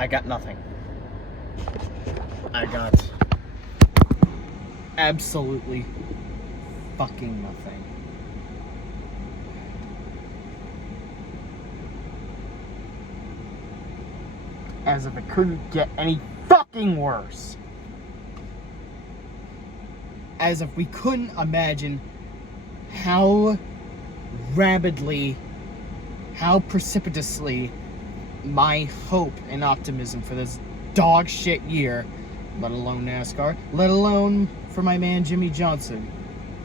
I got nothing. I got absolutely fucking nothing. As if it couldn't get any fucking worse. As if we couldn't imagine how rapidly, how precipitously my hope and optimism for this dog shit year, let alone NASCAR, let alone for my man Jimmie Johnson,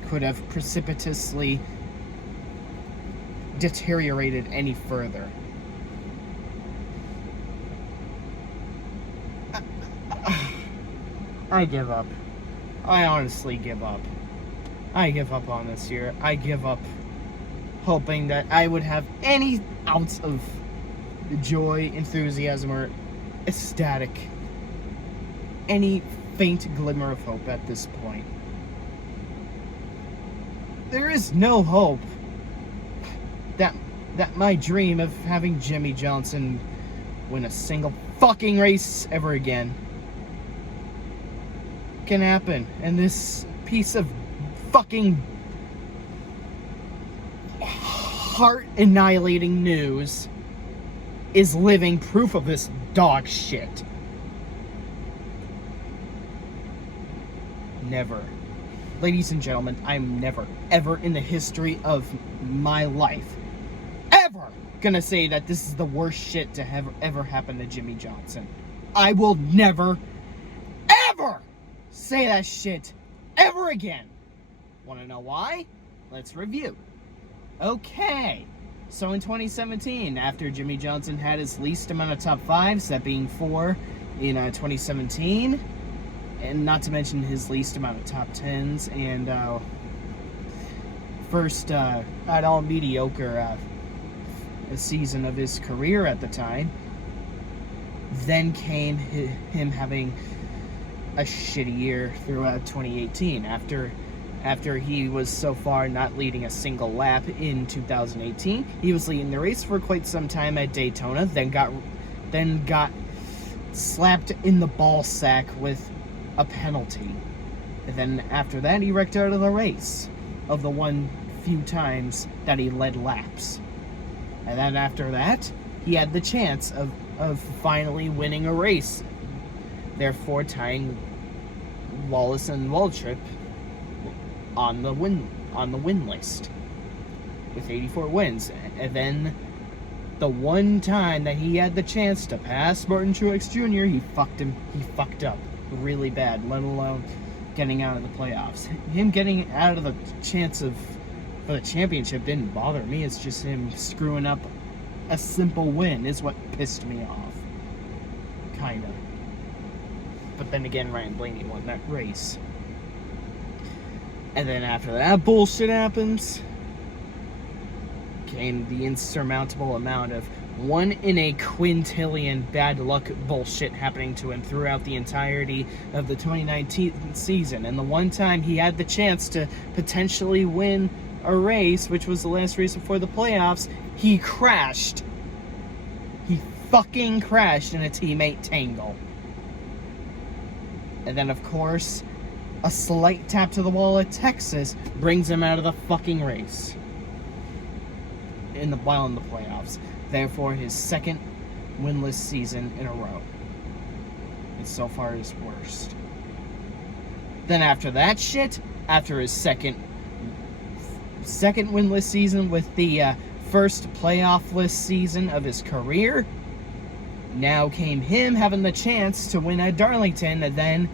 could have precipitously deteriorated any further. I give up. I honestly give up. I give up on this year. I give up hoping that I would have any ounce of joy, enthusiasm, or ecstatic, any faint glimmer of hope at this point. There is no hope that my dream of having Jimmie Johnson win a single fucking race ever again can happen. And this piece of fucking heart-annihilating news is living proof of this dog shit. Never. Ladies and gentlemen, I'm never, ever in the history of my life, ever gonna say that this is the worst shit to have ever happened to Jimmie Johnson. I will never, ever say that shit ever again. Wanna know why? Let's review. Okay, so in 2017, after Jimmie Johnson had his least amount of top fives, that being 4 in 2017, and not to mention his least amount of top 10s, and first at all mediocre season of his career at the time, then came him having a shitty year throughout 2018, after he was so far not leading a single lap in 2018. He was leading the race for quite some time at Daytona, then got slapped in the ball sack with a penalty. And then after that, he wrecked out of the race of the one few times that he led laps. And then after that, he had the chance of finally winning a race, therefore tying Wallace and Waltrip on the win list with 84 wins. And then the one time that he had the chance to pass Martin Truex Jr., he fucked up really bad, let alone getting out of the playoffs. Him getting out of the chance for the championship didn't bother me. It's just him screwing up a simple win is what pissed me off. Kinda. But then again, Ryan Blaney won that race. And then after that bullshit happens, came the insurmountable amount of 1 in a quintillion bad luck bullshit happening to him throughout the entirety of the 2019 season. And the one time he had the chance to potentially win a race, which was the last race before the playoffs, he crashed. He fucking crashed in a teammate tangle. And then, of course, a slight tap to the wall at Texas brings him out of the fucking race. While in the playoffs. Therefore, his second winless season in a row. And so far his worst. Then after that shit, after his second winless season with the first playoff-less season of his career, now came him having the chance to win at Darlington, and then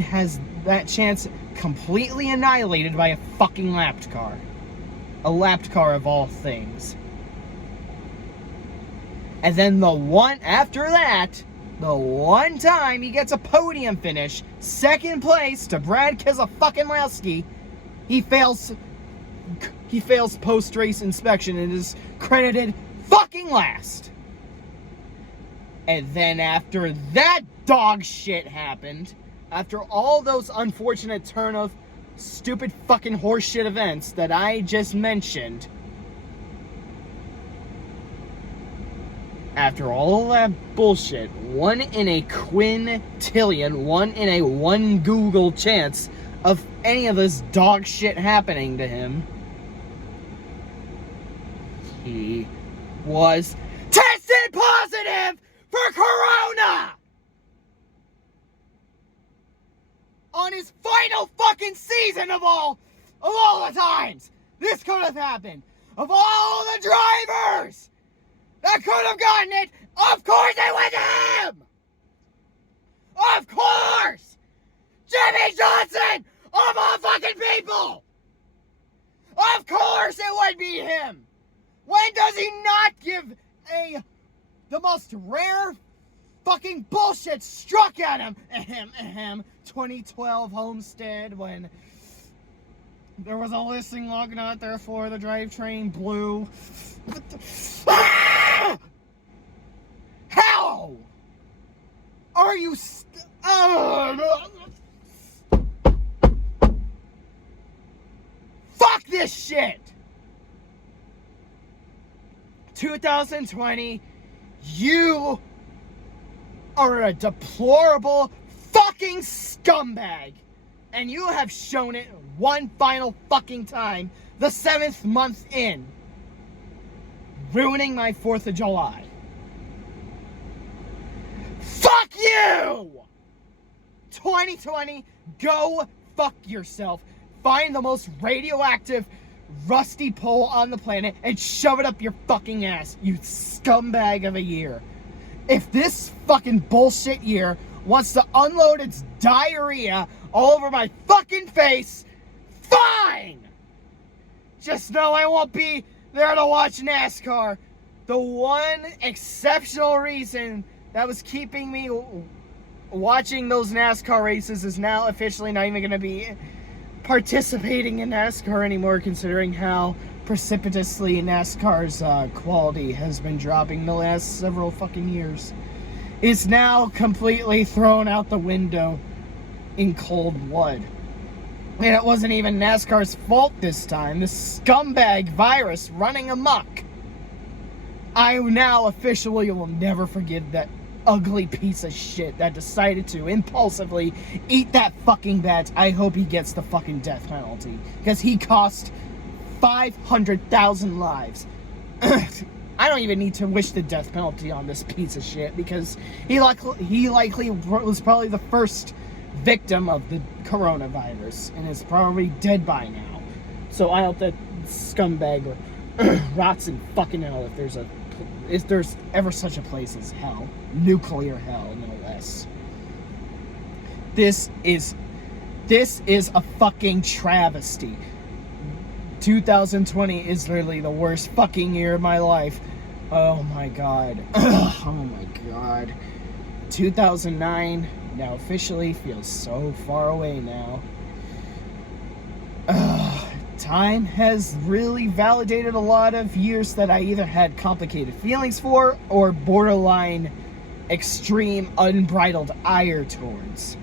has that chance completely annihilated by a fucking lapped car. A lapped car of all things. And then the one time he gets a podium finish, second place to Brad Keselowski, he fails post-race inspection and is credited fucking last. And then after that dog shit happened, after all those unfortunate turn of stupid fucking horseshit events that I just mentioned, after all that bullshit, 1 in a quintillion, 1 in a 1 Google chance of any of this dog shit happening to him, he was tested positive for corona! On his final fucking season of all the times this could have happened. Of all the drivers that could have gotten it, of course it was him! Of course! Jimmie Johnson, of all fucking people! Of course it would be him! When does he not give the most rare fucking bullshit struck at him? 2012 Homestead, when there was a listing logging out there for the drivetrain blue. How are you fuck this shit! 2020, you are a deplorable fucking scumbag. And you have shown it one final fucking time, the 7th month in, ruining my 4th of July. Fuck you! 2020, go fuck yourself. Find the most radioactive, rusty pole on the planet and shove it up your fucking ass, you scumbag of a year. If this fucking bullshit year wants to unload its diarrhea all over my fucking face, fine! Just know I won't be there to watch NASCAR. The one exceptional reason that was keeping me watching those NASCAR races is now officially not even going to be participating in NASCAR anymore, considering how precipitously NASCAR's quality has been dropping the last several fucking years. It's now completely thrown out the window in cold blood. And it wasn't even NASCAR's fault this time. This scumbag virus running amok. I now officially will never forgive that ugly piece of shit that decided to impulsively eat that fucking bat. I hope he gets the fucking death penalty, because he cost 500,000 lives. I don't even need to wish the death penalty on this piece of shit, because he likely was probably the first victim of the coronavirus and is probably dead by now. So I hope that scumbag rots in fucking hell, if there's ever such a place as hell. Nuclear hell, no less. This is a fucking travesty. 2020 is literally the worst fucking year of my life. Oh my god. Oh my god. 2009 now officially feels so far away now. Time has really validated a lot of years that I either had complicated feelings for or borderline extreme unbridled ire towards.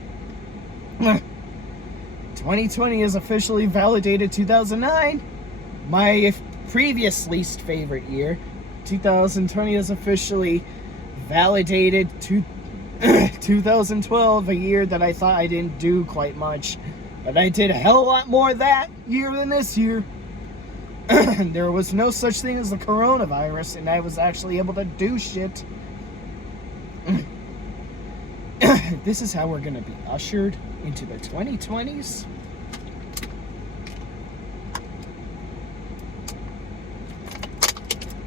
2020 has officially validated 2009, my previous least favorite year. 2020 has officially validated 2012, a year that I thought I didn't do quite much. But I did a hell of a lot more that year than this year. There was no such thing as the coronavirus, and I was actually able to do shit. This is how we're going to be ushered into the 2020s.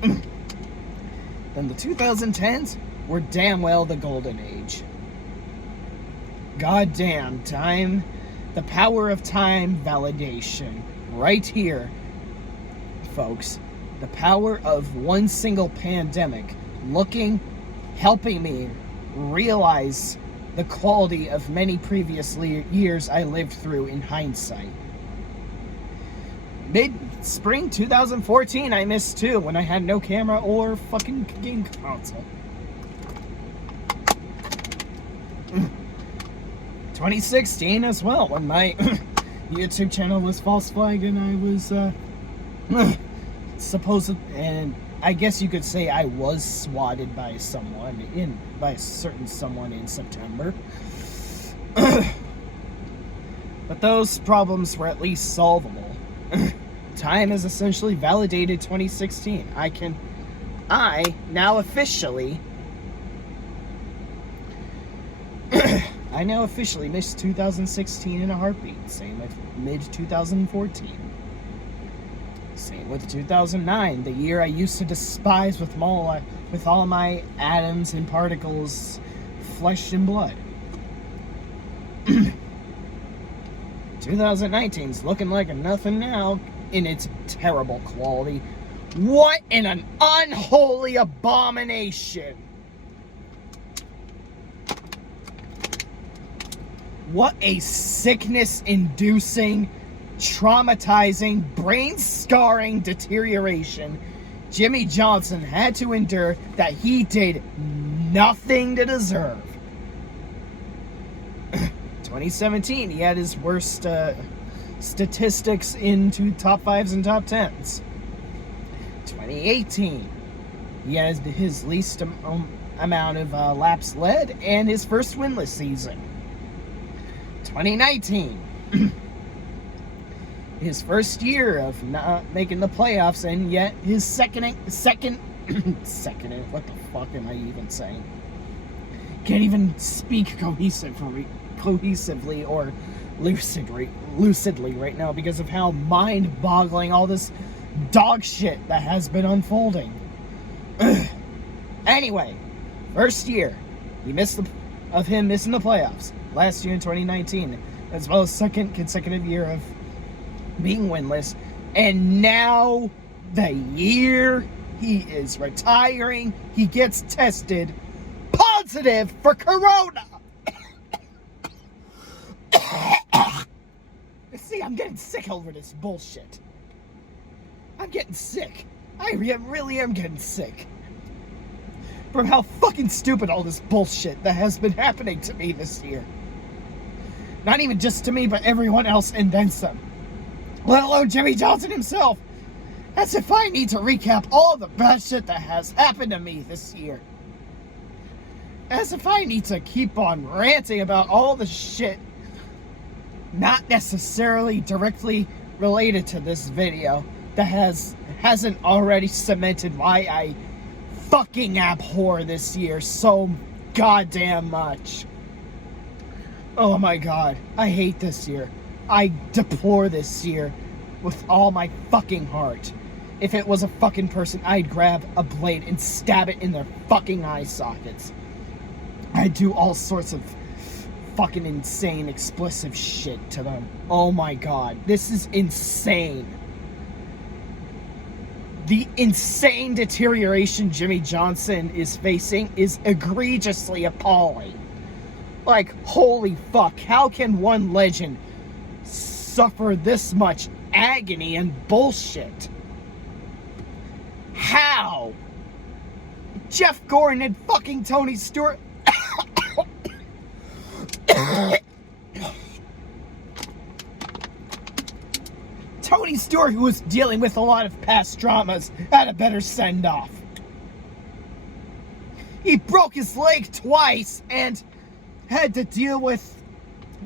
Then the 2010s were damn well the golden age. Goddamn time. The power of time validation. Right here, folks. The power of one single pandemic helping me realize the quality of many previous years I lived through in hindsight. Mid-spring 2014 I missed too, when I had no camera or fucking game console. 2016 as well, when my YouTube channel was false flagged and I was I guess you could say I was swatted by a certain someone in September. But those problems were at least solvable. Time has essentially validated 2016. I now officially missed 2016 in a heartbeat. Same with mid-2014. Same with 2009, the year I used to despise with all my atoms and particles, flesh and blood. 2019's looking like a nothing now in its terrible quality. What an unholy abomination! What a sickness-inducing, traumatizing, brain-scarring deterioration Jimmie Johnson had to endure that he did nothing to deserve. 2017, he had his worst statistics into top 5s and top 10s. 2018, he has his least amount of laps led and his first winless season. 2019, his first year of not making the playoffs, and yet his second, what the fuck am I even saying? Can't even speak cohesively or lucidly right now because of how mind-boggling all this dog shit that has been unfolding. Anyway, first year of him missing the playoffs last year in 2019, as well as second consecutive year of being winless, and now the year he is retiring, he gets tested positive for corona. See, I'm getting sick over this bullshit. I'm getting sick. I really am getting sick from how fucking stupid all this bullshit that has been happening to me this year. Not even just to me, but everyone else and then some. Let alone Jimmie Johnson himself. As if I need to recap all the bad shit that has happened to me this year. As if I need to keep on ranting about all the shit not necessarily directly related to this video that hasn't already cemented why I fucking abhor this year so goddamn much. Oh my god, I hate this year. I deplore this year with all my fucking heart. If it was a fucking person, I'd grab a blade and stab it in their fucking eye sockets. I'd do all sorts of fucking insane, explosive shit to them. Oh my god, this is insane. The insane deterioration Jimmie Johnson is facing is egregiously appalling. Like, holy fuck, how can one legend suffer this much agony and bullshit? How? Jeff Gordon and fucking Tony Stewart. Tony Stewart, who was dealing with a lot of past dramas, had a better send-off. He broke his leg twice and had to deal with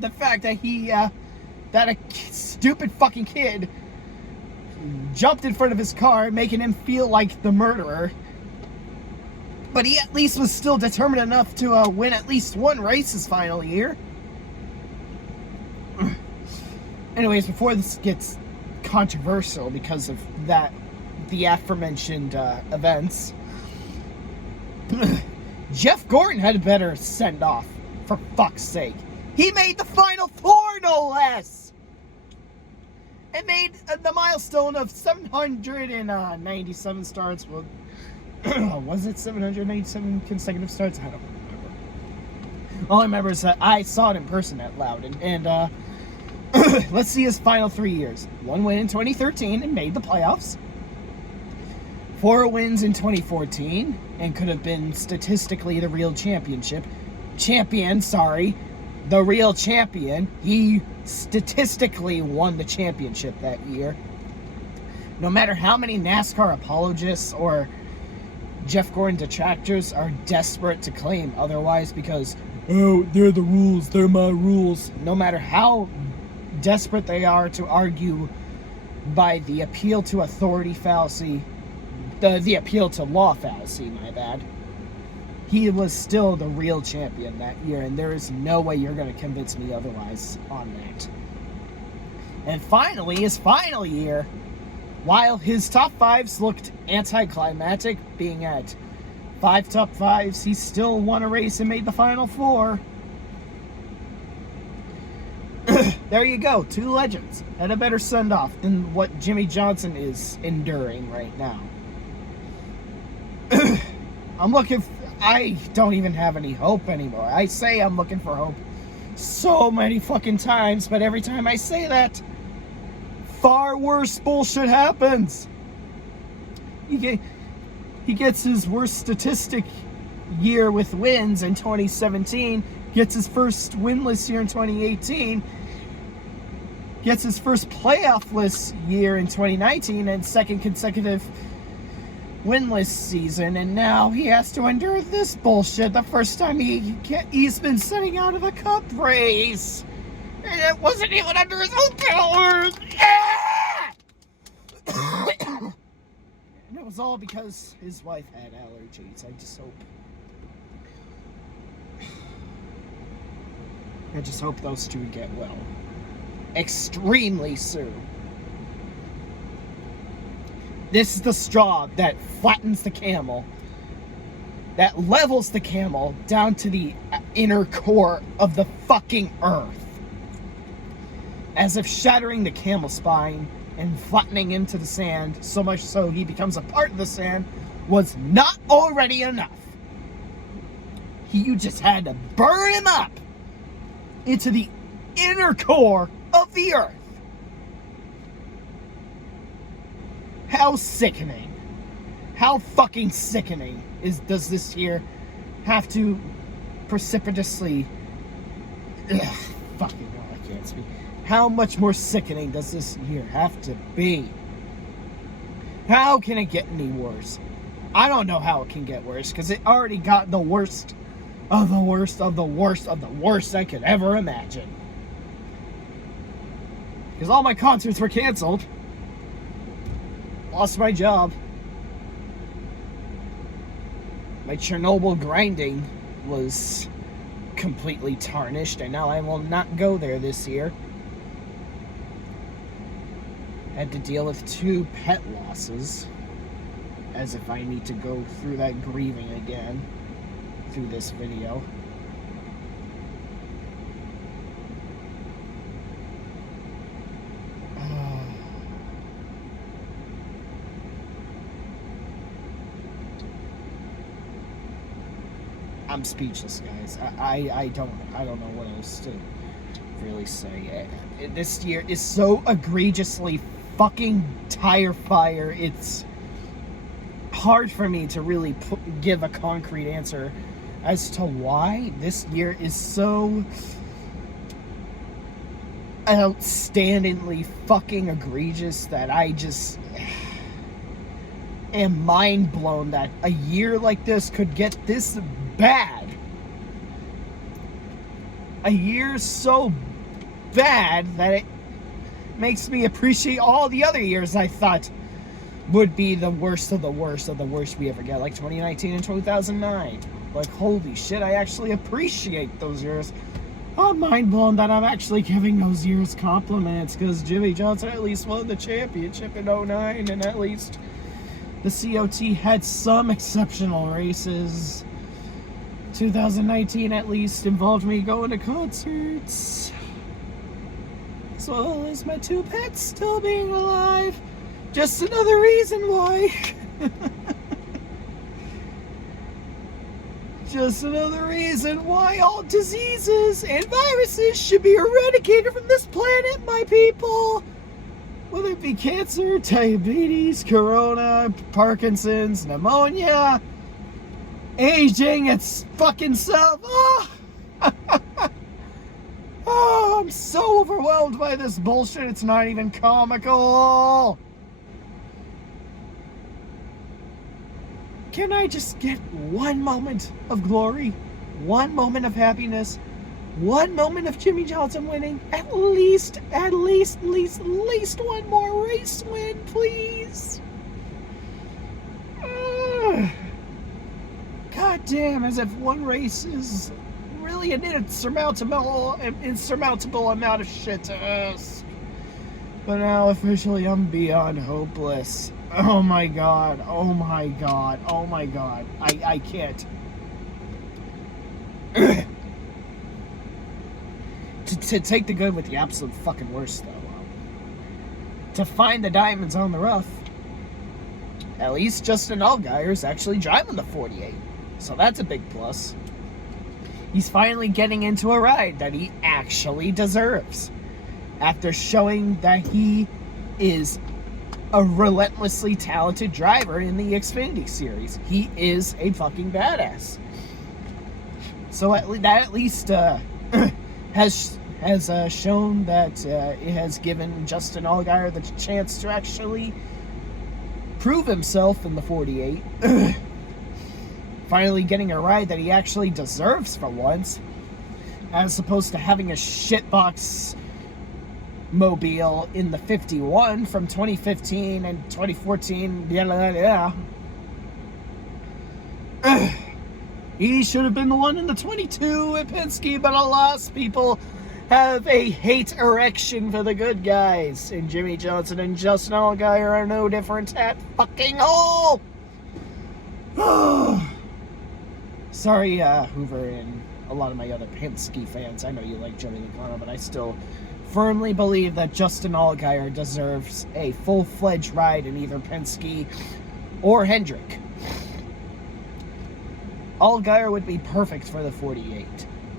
the fact that that a stupid fucking kid jumped in front of his car, making him feel like the murderer. But he at least was still determined enough to win at least one race his final year. Anyways, before this gets controversial because of the aforementioned events, Jeff Gordon had a better send-off, for fuck's sake. He made the Final Four, no less! And made the milestone of 797 starts. Well, was it 797 consecutive starts? I don't remember. All I remember is that I saw it in person at Loudon, and let's see his final 3 years. 1 win in 2013 and made the playoffs. 4 wins in 2014 and could have been statistically the real the real champion. He statistically won the championship that year. No matter how many NASCAR apologists or Jeff Gordon detractors are desperate to claim otherwise because, oh, they're the rules, they're my rules. No matter how desperate they are to argue by the appeal to authority fallacy, the appeal to law fallacy, my bad, he was still the real champion that year, and there is no way you're going to convince me otherwise on that. And finally, his final year, while his top fives looked anticlimactic, being at 5 top fives, he still won a race and made the final 4. There you go, 2 legends. Had a better send-off than what Jimmie Johnson is enduring right now. I don't even have any hope anymore. I say I'm looking for hope so many fucking times, but every time I say that, far worse bullshit happens. He gets his worst statistic year with wins in 2017, gets his first winless year in 2018, gets his first playoff-less year in 2019, and second consecutive winless season, and now he has to endure this bullshit the first time he's been sitting out of a cup race. And it wasn't even under his own powers. And it was all because his wife had allergies. I just hope those two get well. Extremely soon. This is the straw that flattens the camel, that levels the camel down to the inner core of the fucking earth. As if shattering the camel's spine and flattening him to the sand, so much so he becomes a part of the sand, was not already enough. You just had to burn him up into the inner core of the earth. How sickening. How fucking sickening does this year have to precipitously... fucking hell, I can't speak. How much more sickening does this year have to be? How can it get any worse? I don't know how it can get worse, because it already got the worst of the worst of the worst of the worst I could ever imagine. Because all my concerts were canceled. Lost my job. My Chernobyl grinding was completely tarnished, and now I will not go there this year. Had to deal with 2 pet losses, as if I need to go through that grieving again through this video. I'm speechless, guys. I don't know what else to really say. This year is so egregiously fucking tire fire. It's hard for me to really give a concrete answer as to why this year is so outstandingly fucking egregious that I just am mind blown that a year like this could get this bad. A year so bad that it makes me appreciate all the other years I thought would be the worst of the worst of the worst we ever get, like 2019 and 2009. Like, holy shit, I actually appreciate those years. I'm mind blown that I'm actually giving those years compliments, because Jimmie Johnson at least won the championship in 2009, and at least the COT had some exceptional races. 2019 at least involved me going to concerts, as well as my 2 pets still being alive. Just another reason why. Just another reason why all diseases and viruses should be eradicated from this planet, my people. Whether it be cancer, diabetes, corona, Parkinson's, pneumonia, aging, its fucking self. Oh. Oh, I'm so overwhelmed by this bullshit, it's not even comical. can I just get one moment of glory? One moment of happiness? One moment of Jimmie Johnson winning? At least one more race win, please. God damn, as if one race is really an insurmountable amount of shit to ask. But now officially I'm beyond hopeless. Oh my god. I can't. To take the good with the absolute fucking worst, though. To find the diamonds on the rough, at least Justin Allgaier's actually driving the 48. So that's a big plus. He's finally getting into a ride that he actually deserves. After showing that he is a relentlessly talented driver in the Xfinity Series. He is a fucking badass. So that at least has shown that it has given Justin Allgaier the chance to actually prove himself in the 48. Finally getting a ride that he actually deserves for once, as opposed to having a shitbox mobile in the 51 from 2015 and 2014. He should have been the one in the 22 at Penske, but alas, people have a hate erection for the good guys, and Jimmie Johnson and Justin Allgaier are no different at fucking all. Sorry, Hoover and a lot of my other Penske fans. I know you like Joey Logano, but I still firmly believe that Justin Allgaier deserves a full-fledged ride in either Penske or Hendrick. Allgaier would be perfect for the 48.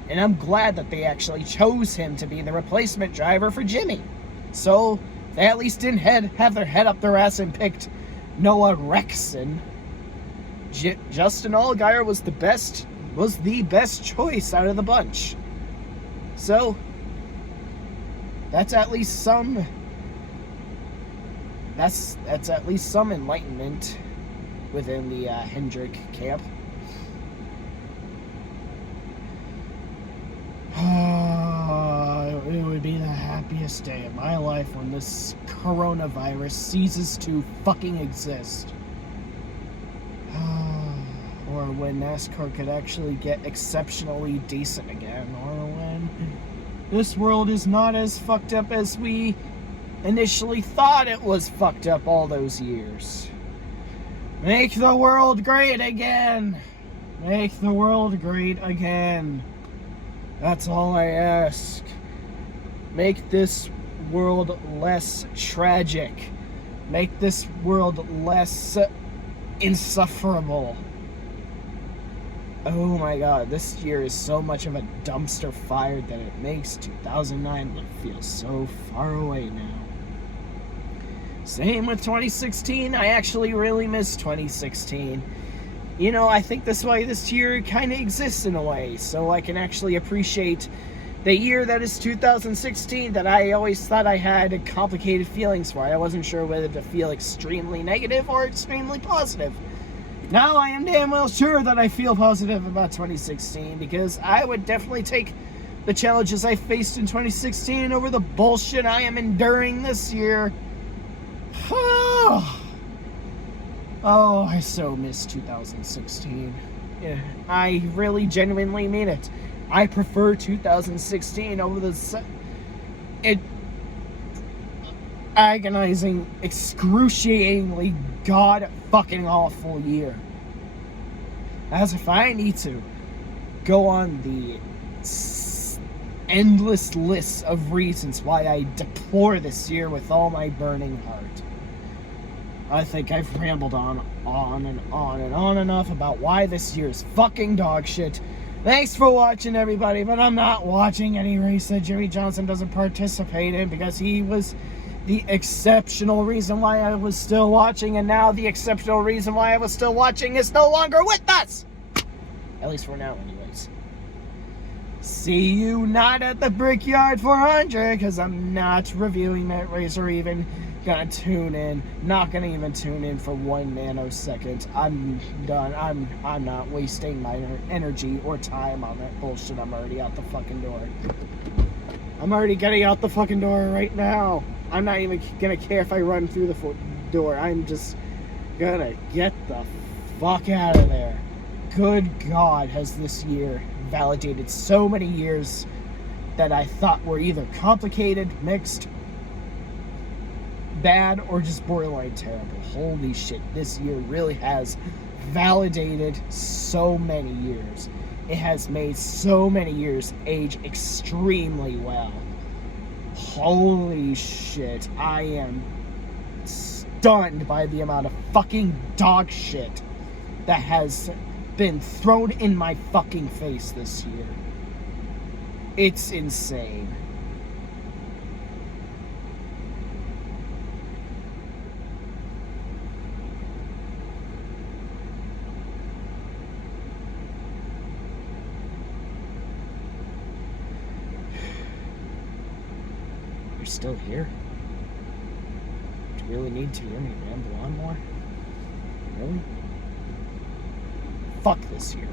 And I'm glad that they actually chose him to be the replacement driver for Jimmie. So they at least didn't have their head up their ass and picked Noah Rexon. Justin Allgaier was the best choice out of the bunch. So that's at least some enlightenment within the Hendrick camp. It would be the happiest day of my life when this coronavirus ceases to fucking exist. Or when NASCAR could actually get exceptionally decent again. Or when this world is not as fucked up as we initially thought it was fucked up all those years. Make the world great again. Make the world great again. That's all I ask. Make this world less tragic. Make this world less insufferable. Oh my god, this year is so much of a dumpster fire that it makes 2009 look feel so far away now. Same with 2016. I actually really miss 2016. You know, I think that's why this year kind of exists in a way, so I can actually appreciate the year that is 2016 that I always thought I had complicated feelings for. I wasn't sure whether to feel extremely negative or extremely positive. Now I am damn well sure that I feel positive about 2016, because I would definitely take the challenges I faced in 2016 over the bullshit I am enduring this year. Oh, I so miss 2016. Yeah, I really genuinely mean it. I prefer 2016 over the agonizing, excruciatingly god-fucking-awful year. As if I need to go on the endless list of reasons why I deplore this year with all my burning heart. I think I've rambled on enough about why this year is fucking dog shit. Thanks for watching, everybody, but I'm not watching any race that Jimmie Johnson doesn't participate in, because he was the exceptional reason why I was still watching, and now the exceptional reason why I was still watching is no longer with us! At least for now, anyways. See you not at the Brickyard 400, because I'm not reviewing that race or even gonna tune in. Not gonna even tune in for 1 nanosecond. I'm done. I'm not wasting my energy or time on that bullshit. I'm already out the fucking door. I'm already getting out the fucking door right now. I'm not even gonna care if I run through the door. I'm just gonna get the fuck out of there. Good God, has this year validated so many years that I thought were either complicated, mixed, bad, or just borderline terrible. Holy shit, this year really has validated so many years. It has made so many years age extremely well. Holy shit, I am stunned by the amount of fucking dog shit that has been thrown in my fucking face this year. It's insane. You're still here? Do you really need to hear me ramble on more? Really? Fuck this year.